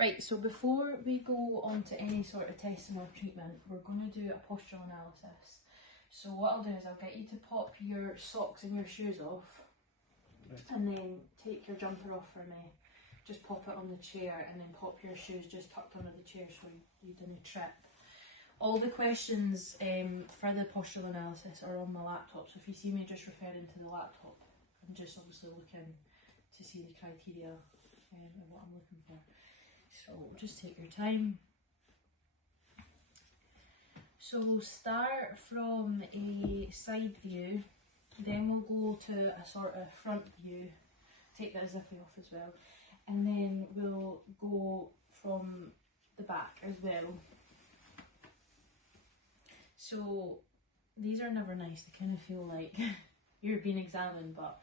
Right, so before we go on to any sort of testing or treatment, we're going to do a postural analysis. So what I'll do is I'll get you to pop your socks and your shoes off, and then take your jumper off for me. Just pop it on the chair and then pop your shoes just tucked under the chair so you didn't trip. All the questions for the postural analysis are on my laptop, so if you see me just referring to the laptop, I'm just obviously looking to see the criteria and what I'm looking for. So just take your time. So we'll start from a side view, then we'll go to a sort of front view, take that zippy off as well, and then we'll go from the back as well. So these are never nice, they kind of feel like you're being examined, but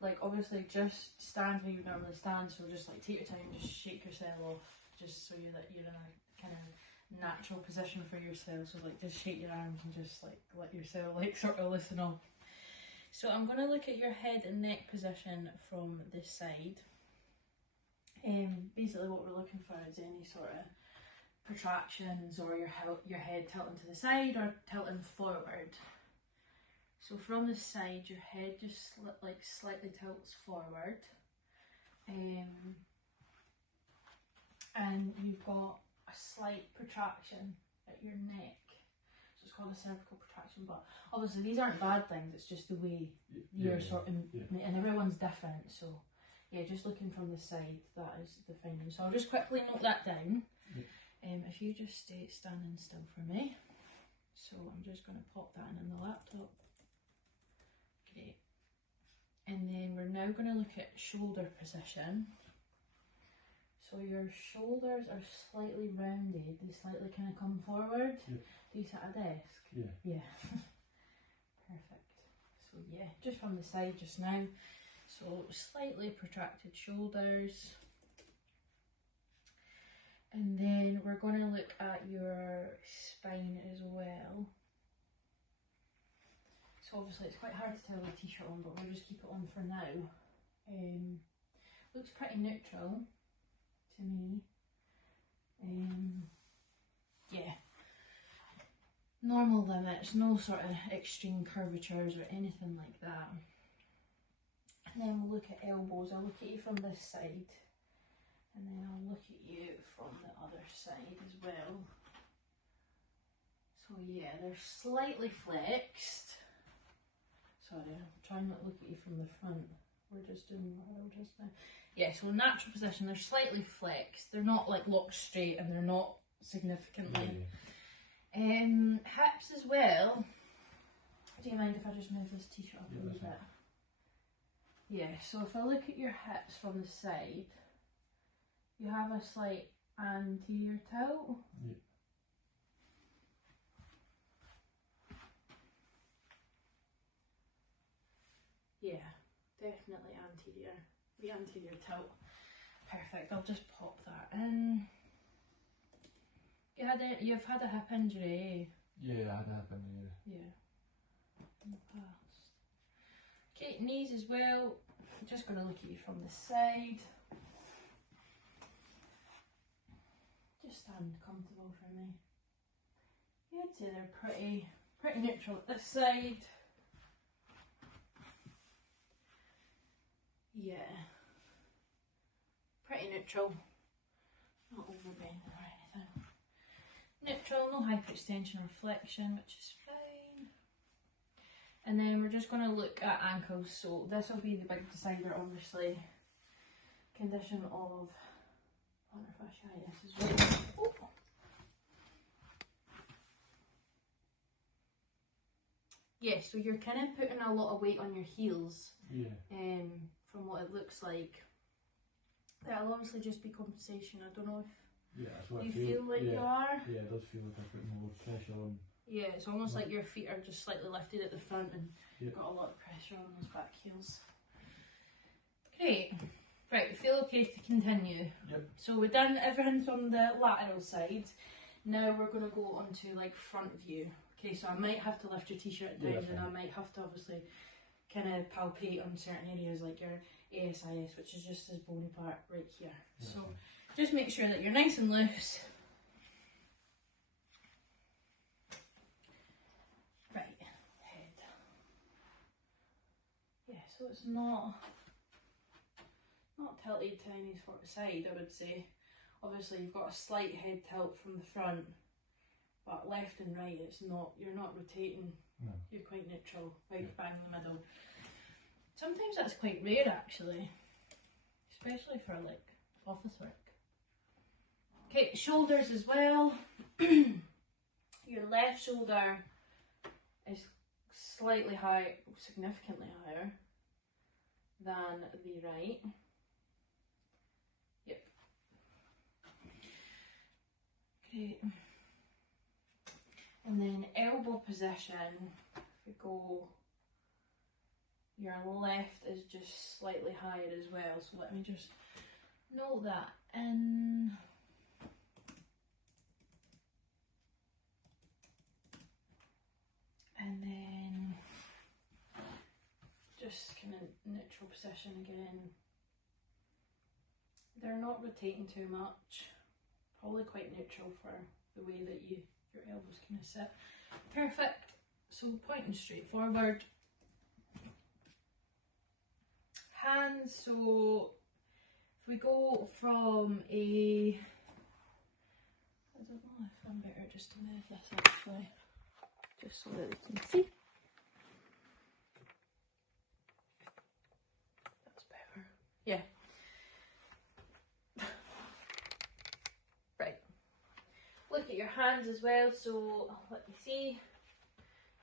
like obviously just stand where you normally stand, so just like take your time, just shake yourself off, just so that you're in a kind of natural position for yourself. So like just shake your arms and just like let yourself like sort of loosen off. So I'm going to look at your head and neck position from this side. Basically what we're looking for is any sort of protractions or your head tilting to the side or tilting forward. So from the side, your head just slightly tilts forward, and you've got a slight protraction at your neck. So it's called a cervical protraction, but obviously these aren't bad things, it's just the way you're sort of, and everyone's different. So yeah, just looking from the side, that is the finding. So I'll just quickly note that down. If you just stay standing still for me. So I'm just going to pop that in the laptop. Great. And then we're now going to look at shoulder position. So your shoulders are slightly rounded, they slightly kind of come forward. Do you sit at a desk? Yeah. Perfect. So yeah, just from the side just now. So slightly protracted shoulders. And then we're going to look at your spine as well. So obviously it's quite hard to tell with a t-shirt on, but we'll just keep it on for now. Looks pretty neutral to me. Yeah. Normal limits, no sort of extreme curvatures or anything like that. And then we'll look at elbows. I'll look at you from this side. And then I'll look at you from the other side as well. So yeah, they're slightly flexed. Sorry, I'm trying not to look at you from the front. We're just doing what just now. Yeah, so natural position, they're slightly flexed. They're not like locked straight and they're not significantly. Hips as well. Do you mind if I just move this t-shirt up a little bit? Yeah, so if I look at your hips from the side, you have a slight anterior tilt. Yeah, definitely anterior. The anterior tilt. Perfect. I'll just pop that in. You've had a hip injury. Yeah, I had a hip injury. Yeah. In the past. Okay, knees as well. I'm just going to look at you from the side. Just stand comfortable for me. Yeah, I'd say they're pretty neutral at this side. Yeah. Pretty neutral. Not overbending or anything. Neutral, no hyperextension or flexion, which is fine. And then we're just going to look at ankles. So this will be the big decider, obviously. Condition of plantar fasciitis as well. Oh. Yeah, so you're kind of putting a lot of weight on your heels. Yeah. From what it looks like. That'll obviously just be compensation. I don't know if you feel like you are. Yeah, it does feel like I put more pressure on. Yeah, it's almost like your feet are just slightly lifted at the front and you've got a lot of pressure on those back heels. Great. Right, you feel okay to continue? Yep. So we've done everything from the lateral side. Now we're going to go on to like front view. Okay, so I might have to lift your t-shirt down and I might have to obviously kind of palpate on certain areas like your ASIS, which is just this bony part right here. So just make sure that you're nice and loose. Right, head. Yeah, so it's not tilted to any sort of side, I would say. Obviously you've got a slight head tilt from the front, but left and right you're not rotating. No. You're quite neutral, right bang in the middle. Sometimes that's quite rare actually, especially for like office work. Okay, shoulders as well. Your left shoulder is slightly high, significantly higher than the right. Yep. Okay. And then elbow position, if we go, your left is just slightly higher as well. So let me just note that in. And then just kind of neutral position again. They're not rotating too much. Probably quite neutral for the way that your elbows kind of sit. Perfect. So pointing straight forward. Hands, so if we go from a, I don't know if I'm better just to move this actually, just so that they can see. That's better. Yeah. Right. Look at your hands as well, so let me see.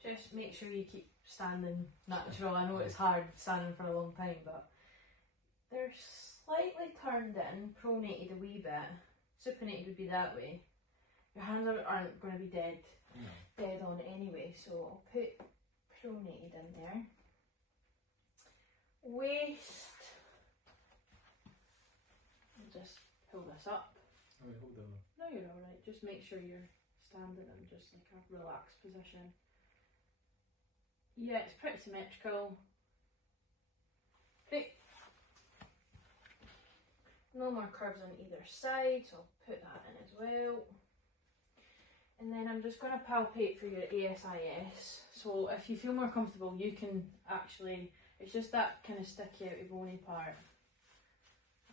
Just make sure you keep standing natural. I know it's hard standing for a long time, but they're slightly turned in, pronated a wee bit. Supinated would be that way. Your hands aren't going to be dead on anyway, so I'll put pronated in there. Waist. I'll just pull this up. Oh, hold on. No, you're alright. Just make sure you're standing in just like a relaxed position. Yeah, it's pretty symmetrical. Great. No more curves on either side, so I'll put that in as well. And then I'm just going to palpate for your ASIS. So if you feel more comfortable, you can actually, it's just that kind of sticky out bony part.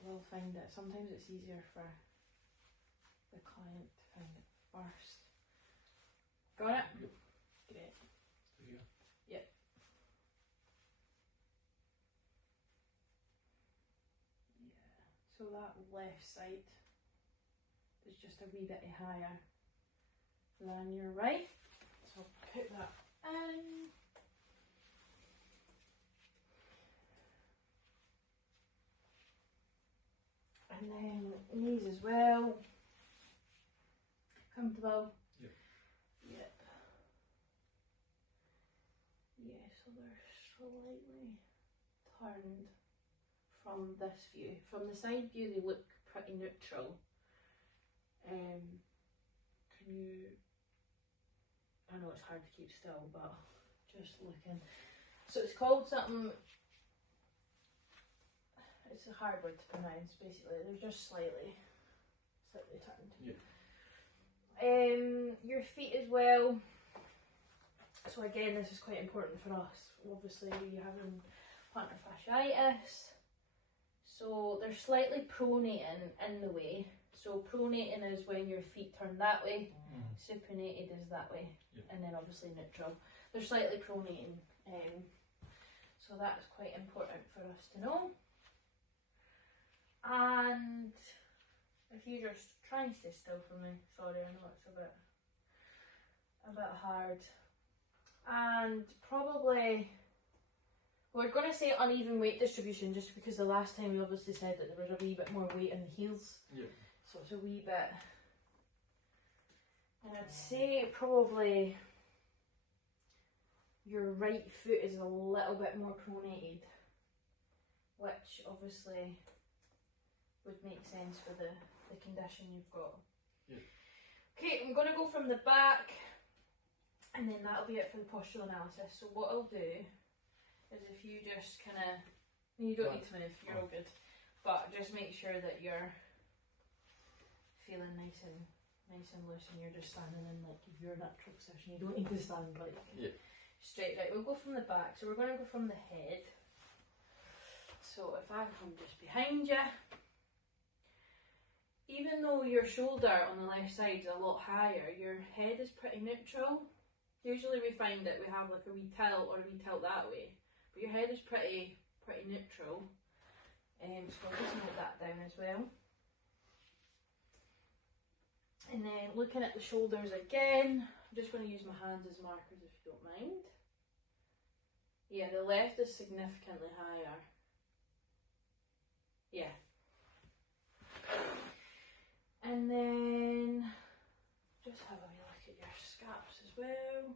I will find it. Sometimes it's easier for the client to find it first. Got it? Yep. Great. Here. Yep. Yeah. So that left side is just a wee bit higher than your right. So I'll put that in. And then knees as well. Comfortable? Yep. Yep. Yeah, so they're slightly turned from this view. From the side view they look pretty neutral. Can you, I know it's hard to keep still, but just looking. So it's called something, it's a hard word to pronounce basically. They're just slightly turned. Yep. Your feet as well. So again, this is quite important for us. Obviously, you having plantar fasciitis, so they're slightly pronating in the way. So pronating is when your feet turn that way. Supinated is that way, and then obviously neutral. They're slightly pronating, so that's quite important for us to know. And if you just try and stay still for me. Sorry, I know it's a bit hard. And probably, we're going to say uneven weight distribution just because the last time we obviously said that there was a wee bit more weight in the heels. Yeah. So it's a wee bit, and I'd say probably your right foot is a little bit more pronated, which obviously would make sense for the condition you've got. Yeah. Okay, I'm going to go from the back, and then that'll be it for the postural analysis. So what I'll do is if you just kind of, you don't need to move, you're all good, but just make sure that you're feeling nice and loose, and you're just standing in like your natural position. You don't need to stand like straight. Right, we'll go from the back. So we're going to go from the head. So if I come just behind you, even though your shoulder on the left side is a lot higher, your head is pretty neutral. Usually we find that we have like a wee tilt or a wee tilt that way, but your head is pretty neutral. So I'll just note that down as well. And then looking at the shoulders again, I'm just going to use my hands as markers if you don't mind. Yeah, the left is significantly higher. Yeah. And then just have a wee look at your scaps as well.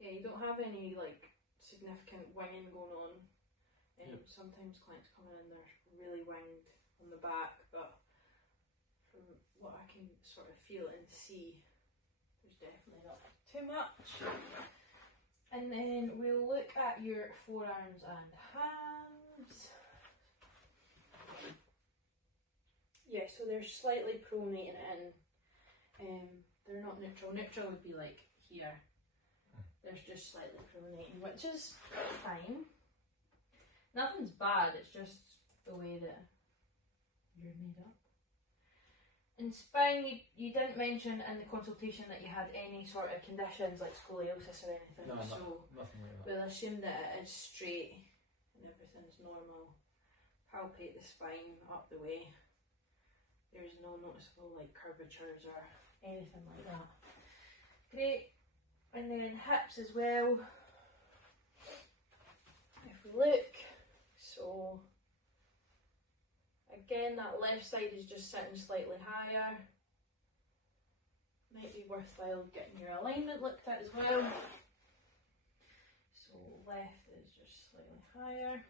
Yeah, you don't have any like significant winging going on. Sometimes clients come in and they're really winged on the back, but from what I can sort of feel and see, there's definitely not too much. And then we'll look at your forearms and hands. Yeah, so they're slightly pronating in. They're not neutral. Neutral would be like here. There's just slightly pronating, which is fine. Nothing's bad, it's just the way that you're made up. In spine, you didn't mention in the consultation that you had any sort of conditions like scoliosis or anything. No, so nothing like that. we'll assume that it is straight and everything's normal. Palpate the spine up the way. There's no noticeable like curvatures or anything like that. Great. And then hips as well. If we look, so again, that left side is just sitting slightly higher. Might be worthwhile getting your alignment looked at as well. So left is just slightly higher.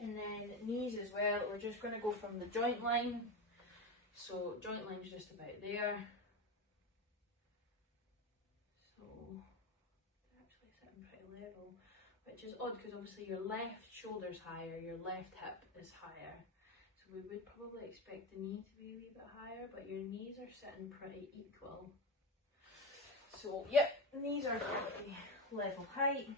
And then knees as well, we're just going to go from the joint line. So joint line's just about there. So they're actually sitting pretty level, which is odd because obviously your left shoulder's higher, your left hip is higher. So we would probably expect the knee to be a wee bit higher, but your knees are sitting pretty equal. So yep, knees are pretty level height.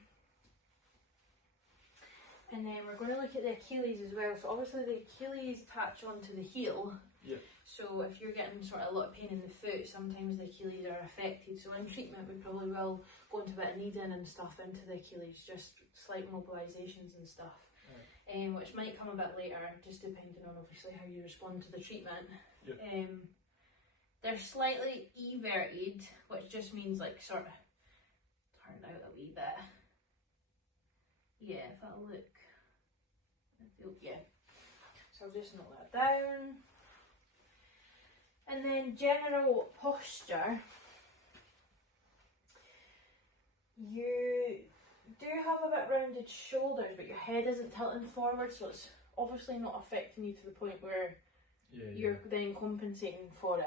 And then we're going to look at the Achilles as well. So obviously the Achilles attach onto the heel. Yep. So if you're getting sort of a lot of pain in the foot, sometimes the Achilles are affected. So in treatment we probably will go into a bit of kneading and stuff into the Achilles, just slight mobilisations and stuff. Right. Which might come a bit later, just depending on obviously how you respond to the treatment. Yep. They're slightly everted, which just means like sort of turned out a wee bit. Yeah, if I look. Yeah, so I'll just note that down. And then general posture, you do have a bit rounded shoulders, but your head isn't tilting forward, so it's obviously not affecting you to the point where you're then compensating for it.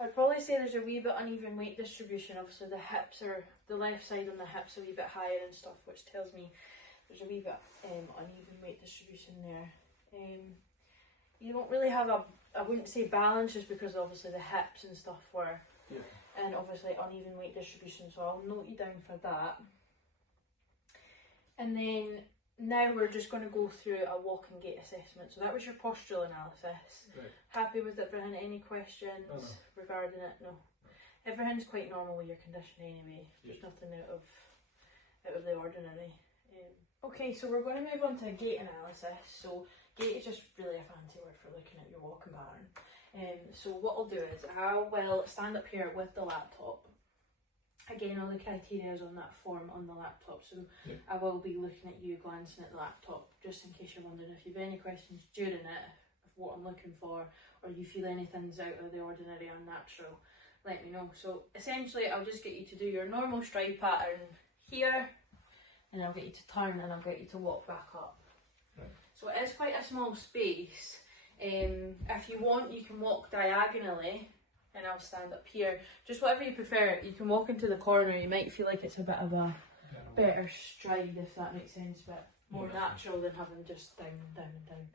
I'd probably say there's a wee bit uneven weight distribution. Obviously the hips are, the left side on the hips a wee bit higher and stuff, which tells me there's a wee bit uneven weight distribution there. You don't really have a, I wouldn't say balance, just because obviously the hips and stuff were, and obviously uneven weight distribution, so I'll note you down for that. And then now we're just going to go through a walk and gait assessment. So that was your postural analysis. Right. Happy with everything? Any questions regarding it? No. Everything's quite normal with your condition anyway. There's nothing out of the ordinary. Okay, so we're going to move on to gait analysis. So gait is just really a fancy word for looking at your walking pattern. So what I'll do is I will stand up here with the laptop. Again, all the criteria is on that form on the laptop, so I will be looking at you, glancing at the laptop, just in case you're wondering if you have any questions during it of what I'm looking for, or you feel anything's out of the ordinary, unnatural, let me know. So essentially I'll just get you to do your normal stride pattern here, and I'll get you to turn, and I'll get you to walk back up. Right. So it is quite a small space. If you want, you can walk diagonally, and I'll stand up here. Just whatever you prefer. You can walk into the corner. You might feel like it's a bit of a better stride, if that makes sense, but more Yeah. natural than having just down and down and down.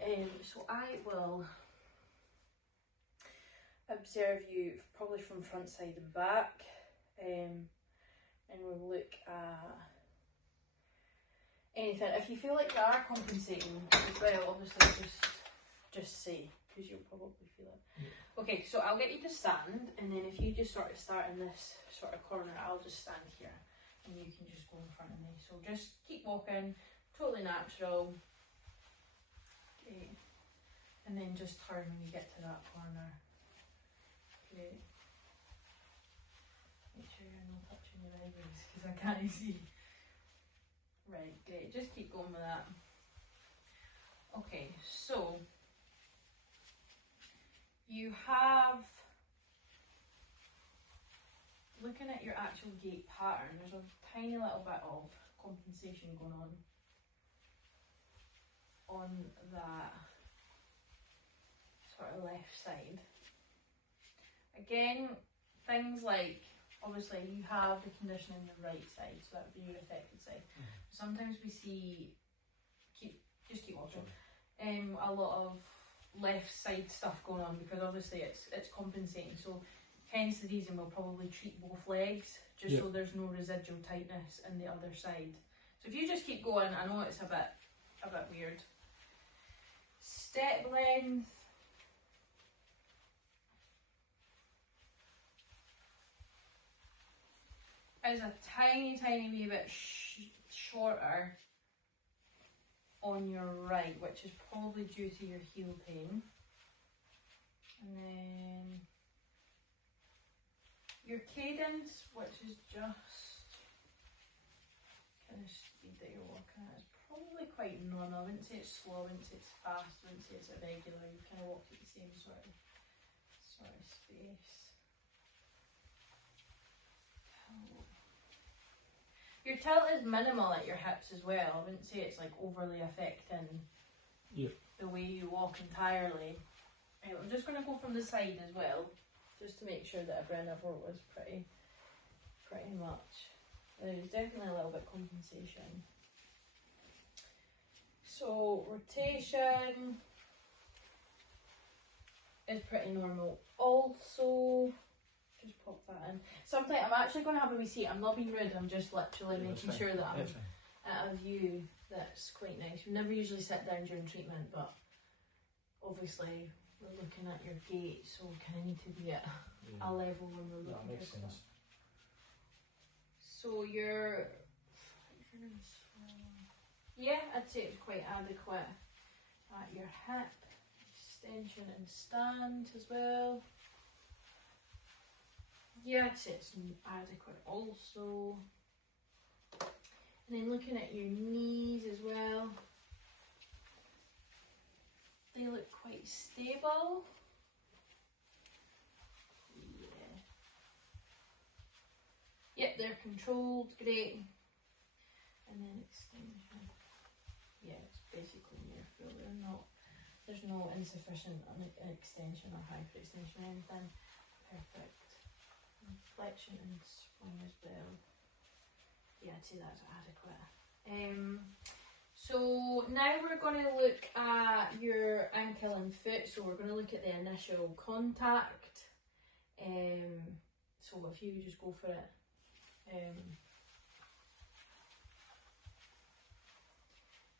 Yeah. So I will observe you probably from front, side and back, and we'll look at anything. If you feel like you are compensating as well, obviously just say, because you'll probably feel it. Yeah. Okay, so I'll get you to stand, and then if you just sort of start in this sort of corner, I'll just stand here and you can just go in front of me. So just keep walking, totally natural. Okay. And then just turn when you get to that corner. Great. Make sure you're not touching your eyelids because I can't see. Right, great. Just keep going with that. Okay, so you have, looking at your actual gait pattern, there's a tiny little bit of compensation going on that sort of left side. Again, things like, obviously you have the condition in your right side, so that would be your affected side. Sometimes we see, just keep watching, a lot of left side stuff going on because obviously it's compensating. So hence the reason we'll probably treat both legs just so there's no residual tightness in the other side. So if you just keep going, I know it's a bit weird. Step length. Is a tiny wee bit shorter on your right, which is probably due to your heel pain. And then your cadence, which is just kind of speed that you're walking at, is probably quite normal. I wouldn't say it's slow, I wouldn't say it's fast, I wouldn't say it's irregular. You kind of walk at the same sort of space. Your tilt is minimal at your hips as well. I wouldn't say it's like overly affecting the way you walk entirely. I'm just going to go from the side as well, just to make sure that everyone ever was pretty much. There's definitely a little bit compensation. So rotation is pretty normal. Also, just pop that in. Something I'm actually going to have a wee seat. I'm not being rude. I'm just literally making sure that I'm at a view that's quite nice. We never usually sit down during treatment, but obviously we're looking at your gait, so we kind of need to be at a level when we're looking at stuff. So your, I'd say it's quite adequate at your hip extension and stand as well. Yeah, I'd say it's adequate also. And then looking at your knees as well, they look quite stable. Yeah. Yep, they're controlled, great. And then extension. Yeah, it's basically near full. There's no insufficient extension or hyperextension or anything. Perfect. Flexion and swing as well. Yeah, I'd say that's adequate. So now we're going to look at your ankle and foot. So we're going to look at the initial contact. So if you just go for it.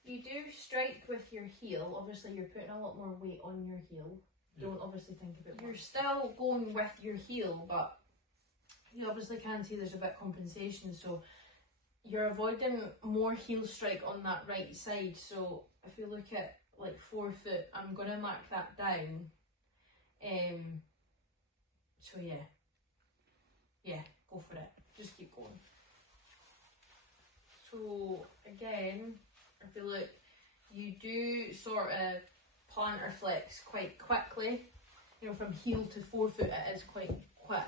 You do strike with your heel. Obviously you're putting a lot more weight on your heel. Don't obviously think of it. You're still going with your heel, but you obviously can see there's a bit of compensation, so you're avoiding more heel strike on that right side. So if you look at like forefoot, I'm going to mark that down. So yeah, go for it. Just keep going. So again, if you look, you do sort of plant or flex quite quickly. You know, from heel to forefoot, it is quite quick.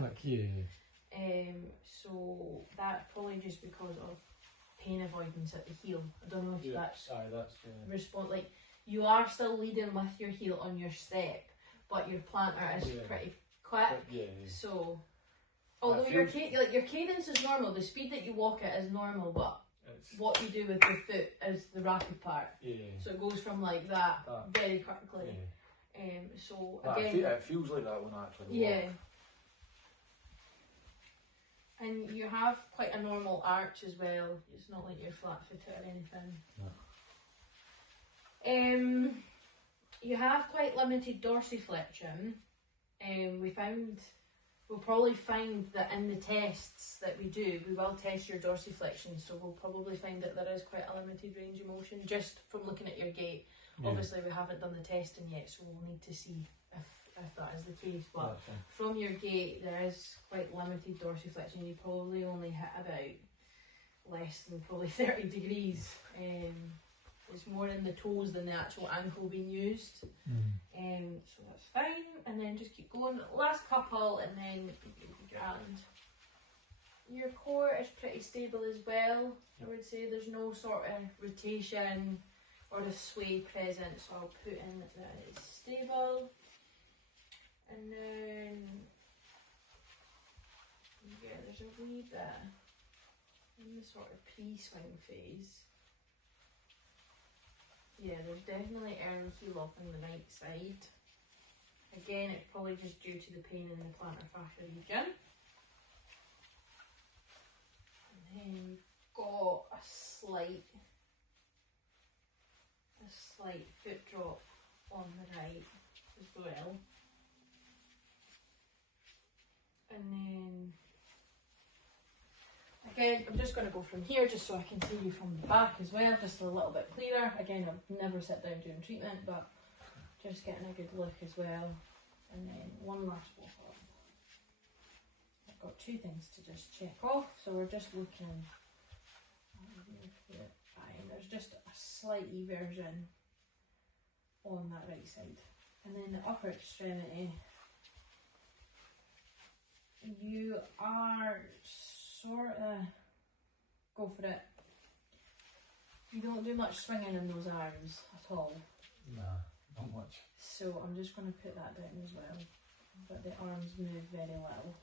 So that's probably just because of pain avoidance at the heel. I don't know if that's response. Like, you are still leading with your heel on your step, but your plantar is pretty quick. So Although your cadence is normal, the speed that you walk at is normal, but what you do with your foot is the rapid part. Yeah. So it goes from like that very quickly. Yeah. So That again, it feels like that when I actually yeah. walk. And you have quite a normal arch as well. It's not like you're flat-footed or anything. No. You have quite limited dorsiflexion. We'll probably find that in the tests that we do, we will test your dorsiflexion, so we'll probably find that there is quite a limited range of motion just from looking at your gait. Yeah. Obviously we haven't done the testing yet, so we'll need to see if that is the case, but from your gait there is quite limited dorsiflexion. You probably only hit about less than probably 30 degrees. It's more in the toes than the actual ankle being used. So that's fine, and then just keep going. Last couple and then you'll be grand. Your core is pretty stable as well. I would say there's no sort of rotation or a sway present, so I'll put in that it's stable. And then, yeah, there's a wee bit in the sort of pre-swing phase. Yeah, there's definitely early heel up on the right side. Again, it's probably just due to the pain in the plantar fascia region. And then we've got a slight foot drop on the right as well. And then again, I'm just going to go from here just so I can see you from the back as well, just a little bit clearer. Again, I've never sat down during treatment, but just getting a good look as well. And then one last walk up. I've got two things to just check off, so we're just looking. And there's just a slight eversion on that right side. And then the upper extremity, you are sort of, go for it. You don't do much swinging in those arms at all. Nah, not much. So I'm just going to put that down as well. But the arms move very little.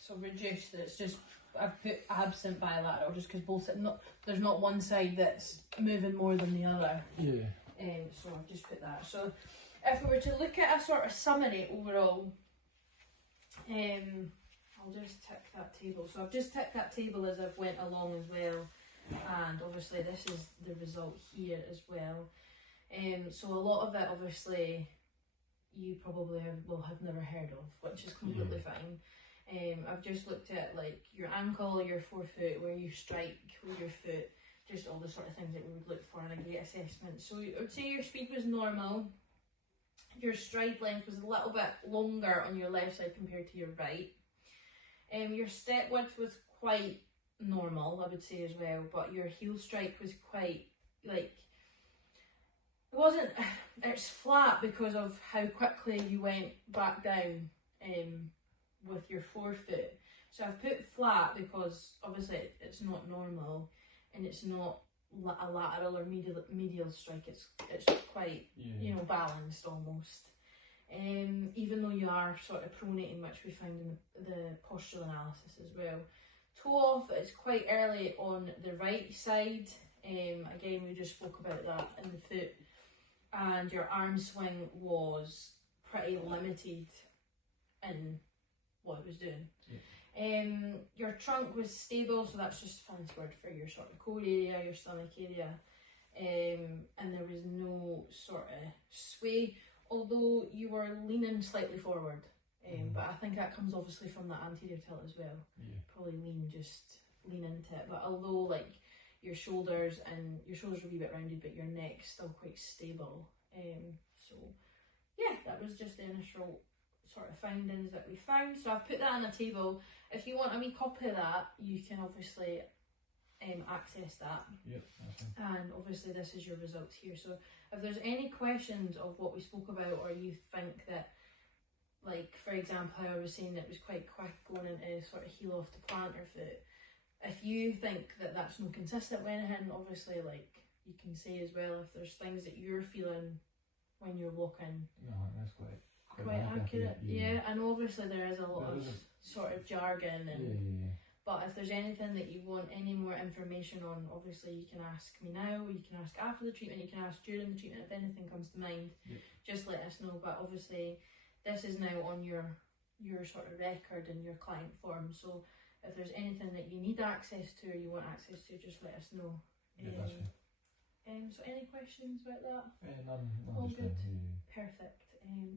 So reduced, it's just, I've put absent bilateral just because there's not one side that's moving more than the other. Yeah. So I've just put that. So if we were to look at a sort of summary overall, I'll just tick that table. So I've just ticked that table as I've went along as well, and obviously this is the result here as well. So a lot of it obviously you probably will have never heard of, which is completely fine. I've just looked at like your ankle, your forefoot, where you strike with your foot, just all the sort of things that we would look for in a gait assessment. So I would say your speed was normal. Your stride length was a little bit longer on your left side compared to your right. Your step width was quite normal, I would say as well, but your heel strike was quite, like, it's flat because of how quickly you went back down with your forefoot. So I've put flat because obviously it's not normal and it's not a lateral or medial strike, it's quite, you know, balanced almost. Even though you are sort of pronating, which we found in the postural analysis as well. Toe off is quite early on the right side. Again, we just spoke about that in the foot. And your arm swing was pretty limited in what it was doing. Your trunk was stable, so that's just a fancy word for your sort of core area, your stomach area. And there was no sort of sway, although you were leaning slightly forward. But I think that comes obviously from that anterior tilt as well. Probably lean into it. But although like your shoulders were a wee bit rounded, but your neck's still quite stable. So yeah, that was just the initial sort of findings that we found. So I've put that on a table. If you want a wee copy of that, you can obviously access that. And obviously this is your results here. So if there's any questions of what we spoke about, or you think that, like for example how I was saying it was quite quick going into sort of heel off to plantar foot, if you think that that's not consistent with anything, obviously like you can say as well if there's things that you're feeling when you're walking. No, that's great. quite accurate. Yeah, and obviously there is a lot of sort of jargon and but if there's anything that you want any more information on, obviously you can ask me now, you can ask after the treatment, you can ask during the treatment, if anything comes to mind, just let us know. But obviously this is now on your sort of record and your client form, so if there's anything that you need access to or you want access to, just let us know. So any questions about that? None. All good. Perfect.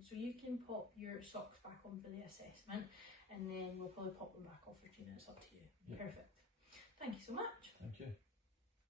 So you can pop your socks back on for the assessment, and then we'll probably pop them back off for 2 minutes, up to you. Perfect. Thank you so much. Thank you.